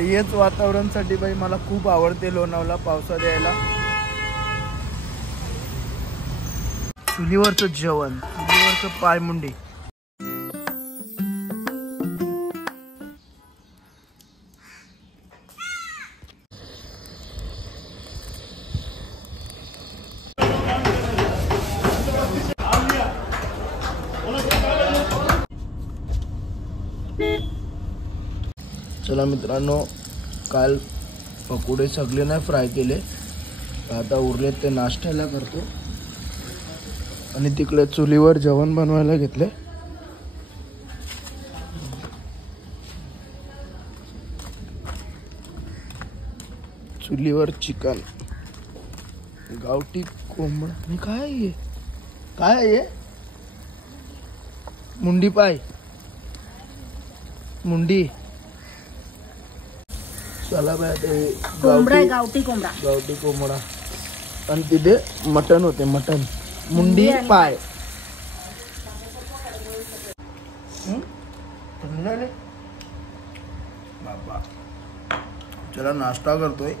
आणि हेच वातावरणसाठी बाई मला खूप आवडते लोणावळा पावसात यायला. चुलीवरचं जेवण, चुलीवरचं पायमुंडी. चला मित्रांनो, काल पकोडे सगळे नाही फ्राय केले, आता उरले ते नाश्त्याला करतो. आणि तिकडे चुलीवर जेवण बनवायला घेतले. चुलीवर चिकन, गावठी कोंबडा. आणि काय आहे, काय आहे? मुंडी पाय, मुंडी. चला बाय, ते गावठी कोंबडा. आणि तिथे मटन होते, मटन. मुंडी पाय. बाबा चला नाश्ता करतोय.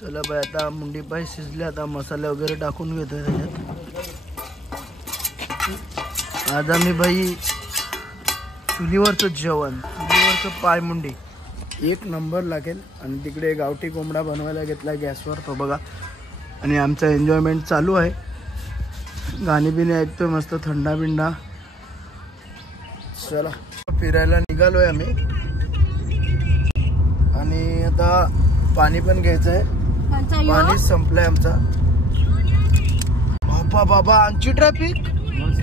चला बाई, आता मुंडी पाय शिजले, आता मसाले वगैरे टाकून घेतोय त्याच्यात. आज आम्ही बाई चुलीवरचं जेवण, चुलीवरचं पाय मुंडी एक नंबर लागेल. आणि तिकडे गावठी कोंबडा बनवायला घेतला गॅसवर, तो बघा. आणि आमचा एन्जॉयमेंट चालू आहे, गाणी बिणी ऐकतोय मस्त, थंडा बिंडा. चला फिरायला निघालोय आम्ही. आणि आता पाणी पण घ्यायचं आहे, पाणी संपलंय आमचा. बाबा बाबा, आमची ट्रॅफिक मस्त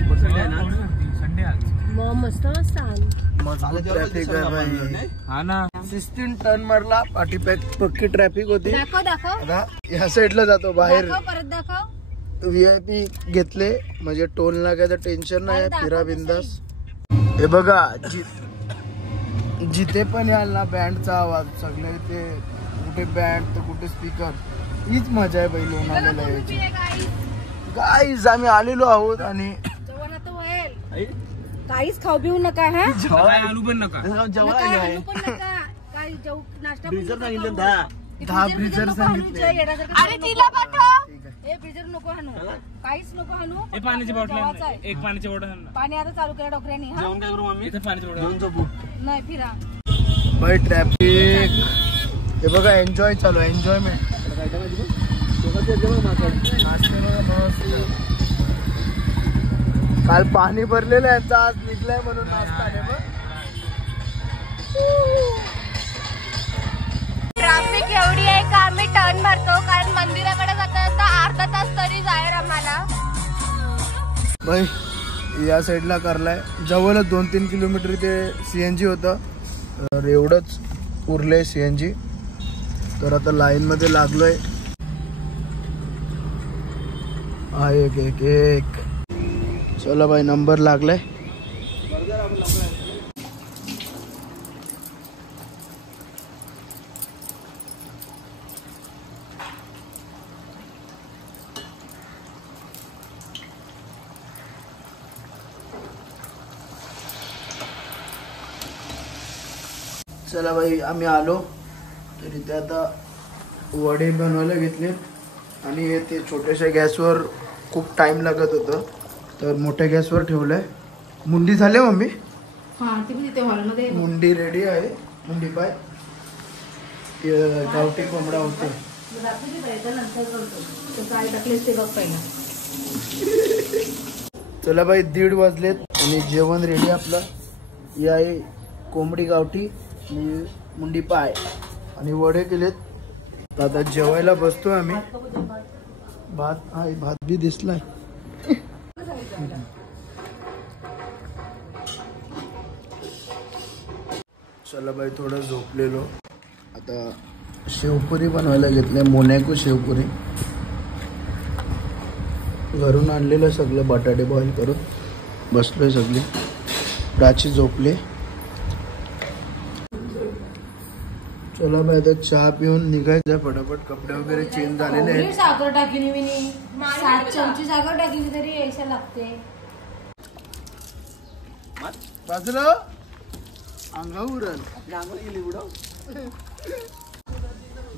ट्रॅफिक आहे बाई. हा ना, 16 टर्न मारला, पाठी पक्की ट्रॅफिक होती. आता ह्या साईडला जातो बाहेर. VIP घेतले म्हणजे टोल नाक्याचं टेन्शन नाही, फिरा बिंदास. हे बघा, जिथे पण याल ना बँडचा आवाज, सगळे ते कुठे बँड तर कुठे स्पीकर. हीच मजा आहे बाई लोणावळ्याला यायची. गाईज आम्ही आलेलो आहोत. आणि काहीच खाऊ पिऊ नका, आणू पण नका. 10 ब्रिजर सांगितले. ब्रिजर नको हाणू, काहीच नको हाणू. पाण्याची बॉटल, एक पाण्याची बॉटल. पाणी आता चालू केलं डॉक्टरांनी. जेवण काय करू मम्मी? पाण्याची बॉटल नाही, फिरा बाई. ट्रॅफिक हे बघा, एन्जॉय चालू आहे, एन्जॉयमेंट. काल पाणी भरलेलं आहे, आज निघलाय म्हणून नाश्ता. ट्रॅफिक एवढी आहे का आम्ही टर्न मारतो, कारण मंदिराकडे जाता अर्धा तास तरी जाईल आम्हाला. बाई या साईडला करलाय, जवळच 2-3 किलोमीटर ते CNG होतं, तर एवढंच उरलंय CNG. तर आता लाईन मध्ये लागलोय. एक एक एक. चला बाई, नंबर लागलाय. चला बाई, आम्ही आलो. तर इथे आता वडे बनवायला घेतले. आणि ते छोट्याशा गॅसवर खूप टाइम लागत होतं, तर मोठ्या गॅसवर ठेवलंय. मुंडी झाले मम्मी? मुंडी रेडी आहे, मुंडी पाय. गावठी कोंबडा होते. चला बाई, 1:30 वाजलेत आणि जेवण रेडी आपलं. ही आहे कोंबडी गावठी आणि मुंडी पाय आणि वडे केलेत. आता जेवायला बसतोय आम्ही. भात आहे, भात बी दिसलाय. चला बाई, थोडं झोपलेलो. आता शेवपुरी बनवायला घेतले, मोनॅको शेवपुरी. घरून आणलेलं सगळं बटाटे बॉईल करून बसलोय सगळे. प्राची झोपले. चला बाय आता चहा पिऊन निघायचं फटाफट. कपडे वगैरे चेंज झालेले आहेत. साखर टाकली मी 7 चमची साखर टाकली तरी यायला लागते. बाजूला अंगावर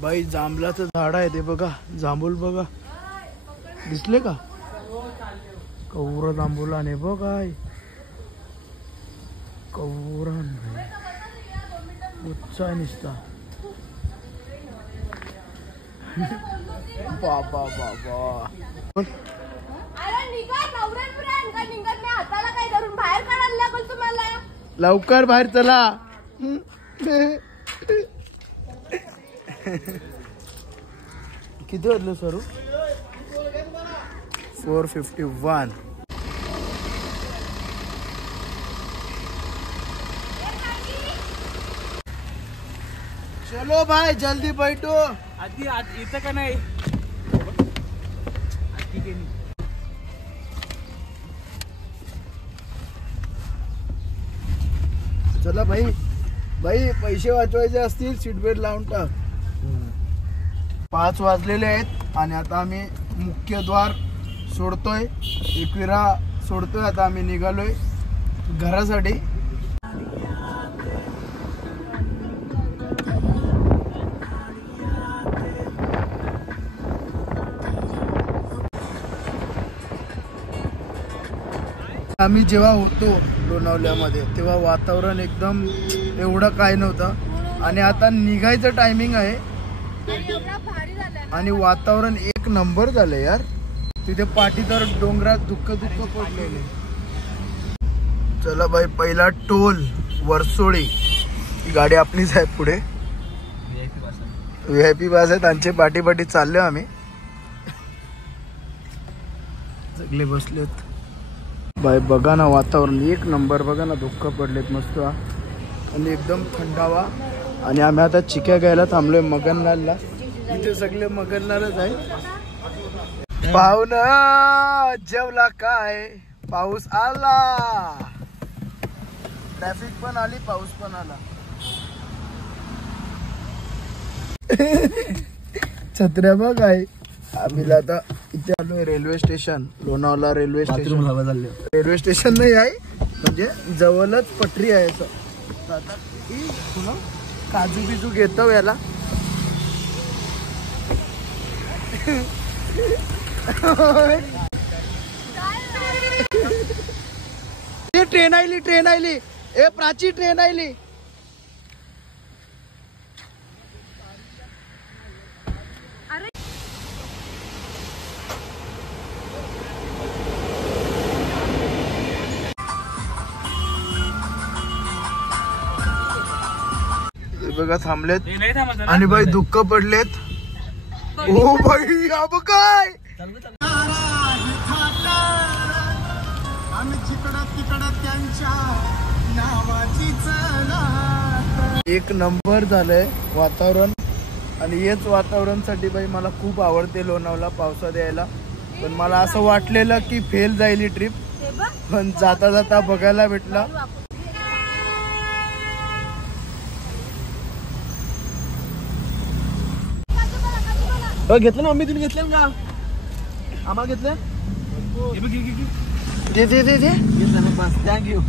बाई जांभळाचं झाड आहे ते बघा. जांभूल बघा दिसले का? कौर जांभूल आणि बघा कौरण उच्चा निसता. बाबा बाबा हाताला काय धरून बाहेर काढायला लागल तुम्हाला. लवकर बाहेर चला. किती वाजलं सरू? 4:51. चलो भाई जल्दी बैठो. आधी इथं का नाही चला भाई पैसे वाचवायचे असतील सीट बेल्ट लावून टाक. 5 वाजलेले आहेत आणि आता आम्ही मुख्य द्वार सोडतोय. एकविरा सोडतोय. आता आम्ही निघालोय घरासाठी. आम्ही जेव्हा होतो लोणावल्यामध्ये तेव्हा वातावरण एकदम एवढं काय नव्हतं आणि आता निघायचं टायमिंग आहे आणि वातावरण एक नंबर झालंय यार. तिथे पाठी तर डोंगरात दुःख पडलेले. चला बाई पहिला टोल वरसोळी. ही गाडी आपलीच आहे. पुढे VIP बस आहे. त्यांचे पाठी चालले आम्ही. सगळे बसलेत बाई. बघा ना वातावरण एक नंबर. बघा ना दुःख पडलेत मस्त आणि एकदम थंडावा. आणि आम्ही आता चिक्या घ्यायला थांबलोय मगनलालला. इथे सगळे मगनलालच आहे. पाहुणा जेवला काय? पाऊस आला. ट्रॅफिक पण आली पाऊस पण आला. छत्र्या बघ आहे. आम्ही आता इथे आलोय railway station. Lonavala railway station. Railway station नाही आहे म्हणजे जवळच पटरी आहे. आता काजू बिजू घेतो याला. ट्रेन आयली. ए प्राची ट्रेन आयली. बघा थांबलेत आणि बाई दुःख पडलेत. ओ बाई अब काय एक नंबर झालंय वातावरण. आणि हेच वातावरणसाठी बाई मला खूप आवडते लोणावळा पावसात यायला. पण मला असं वाटलेलं की फेल जाईल ही ट्रिप. पण जाता जाता बघायला भेटला. घेतलं ना मम्मी तुम्ही घेतलं का? आम्हाला घेतलं. थँक्यू.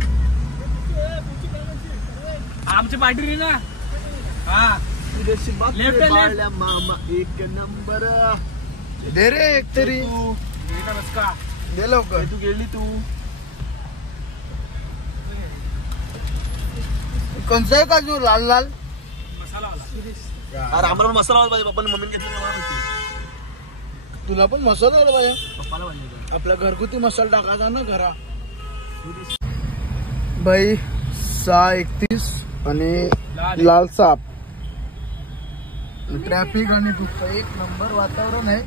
आमची पार्टी ना. मामा एक नंबर. दे रे एक तरी दे लवकर. तू गेली तू कोणता आहे काजू? लाल लाल अरे आम्हाला मसाला पाहिजे. पप्पाने मम्मीने घेतलं. तुला पण मसाला आला पाहिजे. पप्पाला पाहिजे. आपला घरगुती मसाला टाकायचा ना घरा. बाई 6:31 आणि लाल साप. ट्रॅफिक आणि दुःख एक नंबर वातावरण आहे.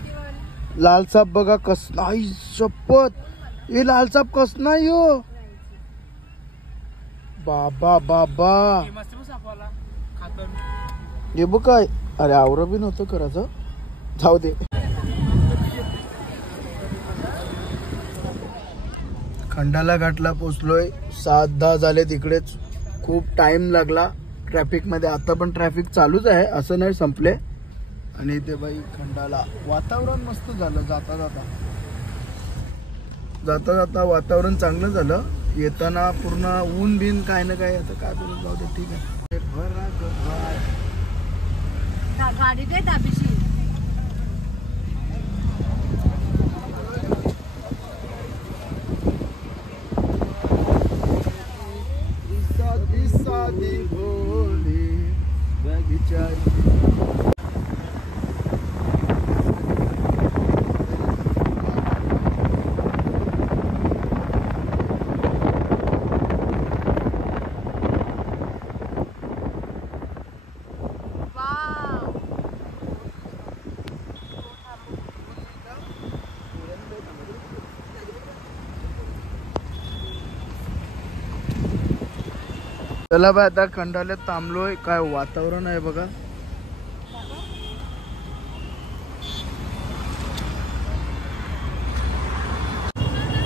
लाल साप बघा कस नाही. शपथ हे लाल साप कस नाही हो. बाबा बाबा हे बघ काय. अरे आवरा बी नव्हतं करायचं. जाऊ दे. खंडाला घाटला पोचलोय. 7-10 झाले तिकडेच. खूप टाइम लागला ट्रॅफिक मध्ये. आता पण ट्रॅफिक चालूच आहे, असं नाही संपले. आणि ते बाई खंडाला वातावरण मस्त झालं. जाता जाता वातावरण चांगलं झालं. येताना पूर्ण ऊन बिन काय ना काय. आता काय बोलत जाऊ दे, ठीक आहे. गाडी काय ताबीची सादी भोली बगीचारी. चला बाय, आता खंडाल्यात थांबलोय. काय वातावरण आहे बघा.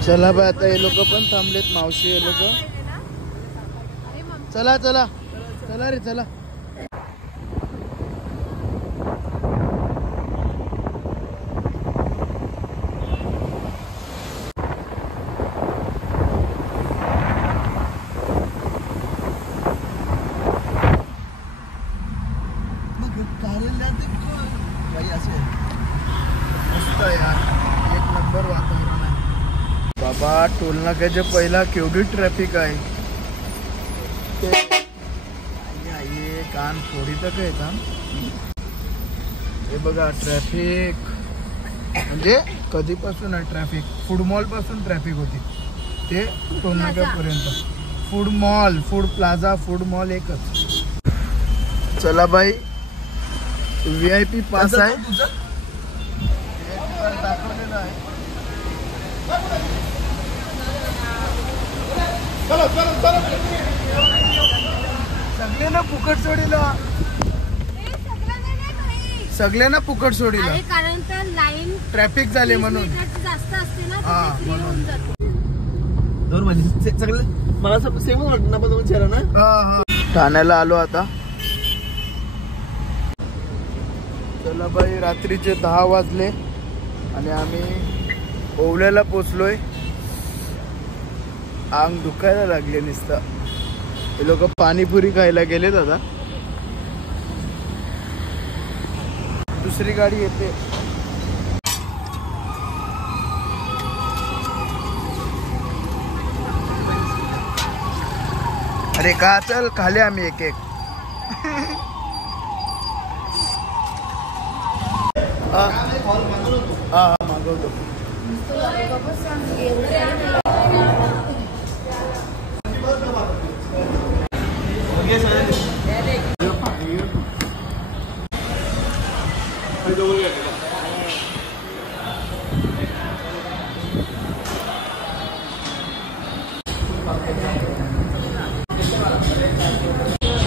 चला बाय, आता हे लोक पण थांबलेत. मावशी हे लोक. चला चला चला रे चला. मस्त यार, एक नंबर वातावरण आहे बाबा. टोल नाक्याच्या पहिला केवढी ट्रॅफिक आहे. कान फोडी तर काय का. हे बघा ट्रॅफिक म्हणजे कधीपासून आहे ट्रॅफिक. फूड मॉल पासून ट्रॅफिक होती ते टोल नाक्यापर्यंत. Food mall, food plaza, food mall एकच. चला बाई, VIP पास आहे. दाखवलेलं आहे. सगळ्यांना फुकट सोडीला. सगळ्यांना फुकट सोडीला कारण तर लाईन ट्रॅफिक झाले म्हणून. जास्त असते ना. हा म्हणून. मला सेमच वाटत ना. पण ठाण्याला आलो आता. चला बाई, रात्रीचे 10 वाजले आणि आम्ही ओवल्याला पोचलोय. अंग दुखायला लागले नुसतं. हे लोक पाणीपुरी खायला गेलेत. आता दुसरी गाडी येते. अरे का, चल खाले आम्ही एक एक. हा मागवतो.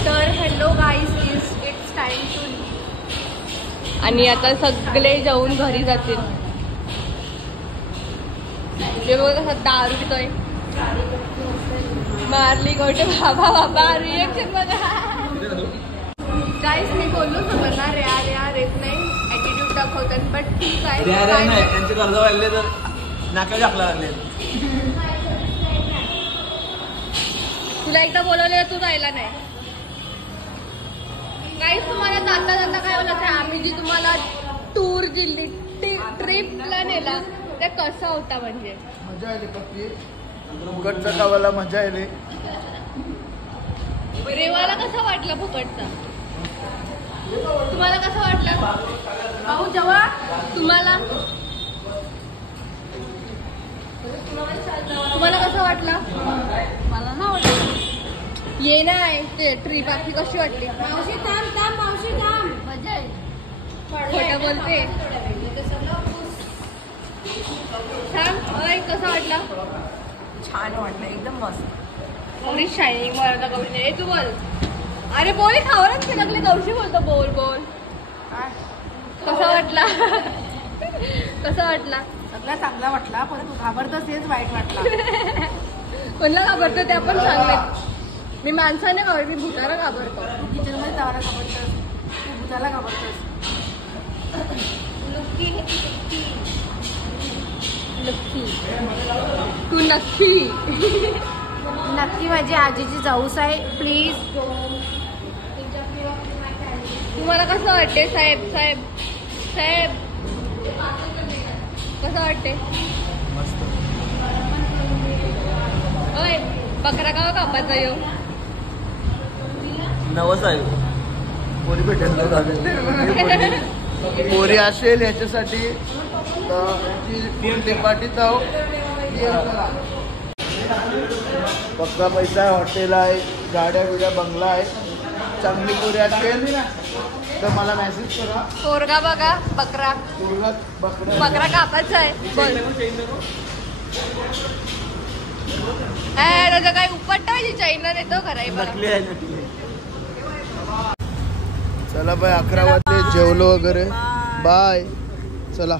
तर hello guys, it's time to. आणि आता सगळे जाऊन घरी जातील. जे बघा दारू पितोय. मारली गोटे बाबा बाबा. रिएक्शन बघा गाईज. मी बोललो सगळ्यांना रेआर येत नाही, ऍटिट्यूड दाखवतात. बट ठीक आहे, त्यांचे कर्ज वाढले तर नाका टाकला लागले. तुला एकदा बोलवलं तू जायला नाही. गाईज तुम्हाला जाता जाता काय बोलत आहे, आम्ही जी तुम्हाला टूर दिली, ट्रिपला नेला, ते कसा होता म्हणजे. मजा आली पक्की. फुकटचा गावाला मजा आली. रेवाला कसा वाटला फुकटचा. तुम्हाला कसं वाटलं भाऊ जेव्हा. तुम्हाला कसं वाटलं. मला ना वाटलं. ये नाही ते ट्रिप आपली कशी वाटली. मावशी थांब मावशी थांब. मजा आहे. खोटं बोलते. थांब. कसा वाटला. छान वाटलं, एकदम मस्त. एवढी शायनिंग मारला गौरी. तू बोल. अरे बोल, खावरच ते लागले. गौशी बोलतो. बोल बोल. कसा वाटला. कसा वाटला. सगळा चांगला वाटला, पण तू घाबरतोस हेच वाईट वाटला. कोणला घाबरतो ते आपण सांगले. मी माणसाने घाबरतो, मी भूताला घाबरतो. किचन मध्ये जायला घाबरतोस, तू भूताला घाबरतोस. तू नक्की नक्की माझी आजीची जाऊस आहे. प्लीज. तुम्हाला कसं वाटते साहेब? साहेब साहेब कसं वाटते? ओय बकरा का कापायचा येऊ? नवस आहे. पोरी भेटेल पोरी असेल याच्यासाठी पाठी जाऊ. पक्का पैसा आहे, हॉटेल आहे, गाड्या बिड्या, बंगला आहे. चांगली पोरी असेल तर मला मेसेज करा. पोरगा बघा बकरा. बकरा कापायचा आहे. बोल त्याचं काही उपटायची चायना येतो कराय बघा. चला बाय, 11 वाजले, जेवलो वगैरे. बाय. चला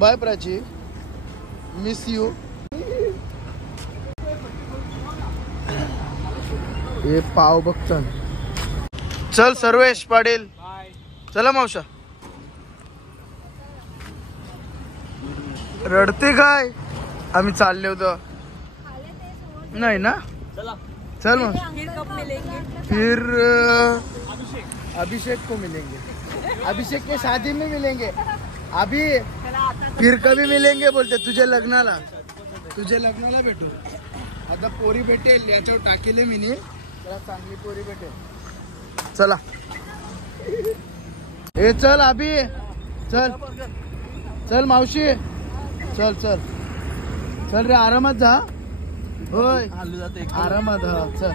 बाय प्राची, मिस यू. हे पाव बघता. चल सर्वेश पाटील. चला मावशा. रडते काय? आम्ही चालले होतो नाही ना. चल मग. फिर अभिषेक को मिलेंगे. अभिषेक के शादी में मिलेंगे. अभी फिर कभी मिलेंगे बोलते. तुझे लग्नाला भेटू. आता पोरी भेटेल याच्यावर टाकेले मी नी. त्याला चांगली पोरी भेटेल. चला ए चल अभी. चल चल मावशी. चल चल चल रे, आरामात जा. होय आरामात. हा चल.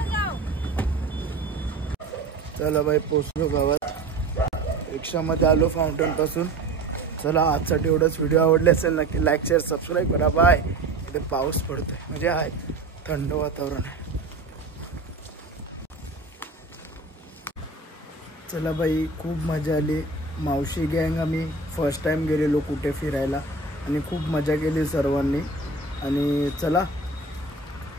चला बाई, पोचलो गावात. रिक्षामध्ये आलो फाउंटन पासून. चला आजसाठी एवढंच. व्हिडिओ आवडले असेल नक्की लाईक शेअर सबस्क्राईब करा. बाय. इथे पाऊस पडतोय, म्हणजे आहे थंड वातावरण आहे. चला बाई, खूप मजा आली. मावशी गँग आम्ही फर्स्ट टाइम गेलेलो कुठे फिरायला आणि खूप मजा केली सर्वांनी. आणि चला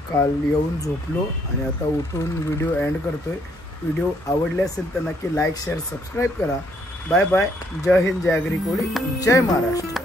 काल येऊन झोपलो आणि आता उठून व्हिडिओ एंड करतोय. व्हिडिओ आवडले असेल तर नक्की लाईक शेअर सबस्क्राईब करा. Bye bye. जय हिंद, जय आगरी कोळी, जय महाराष्ट्र.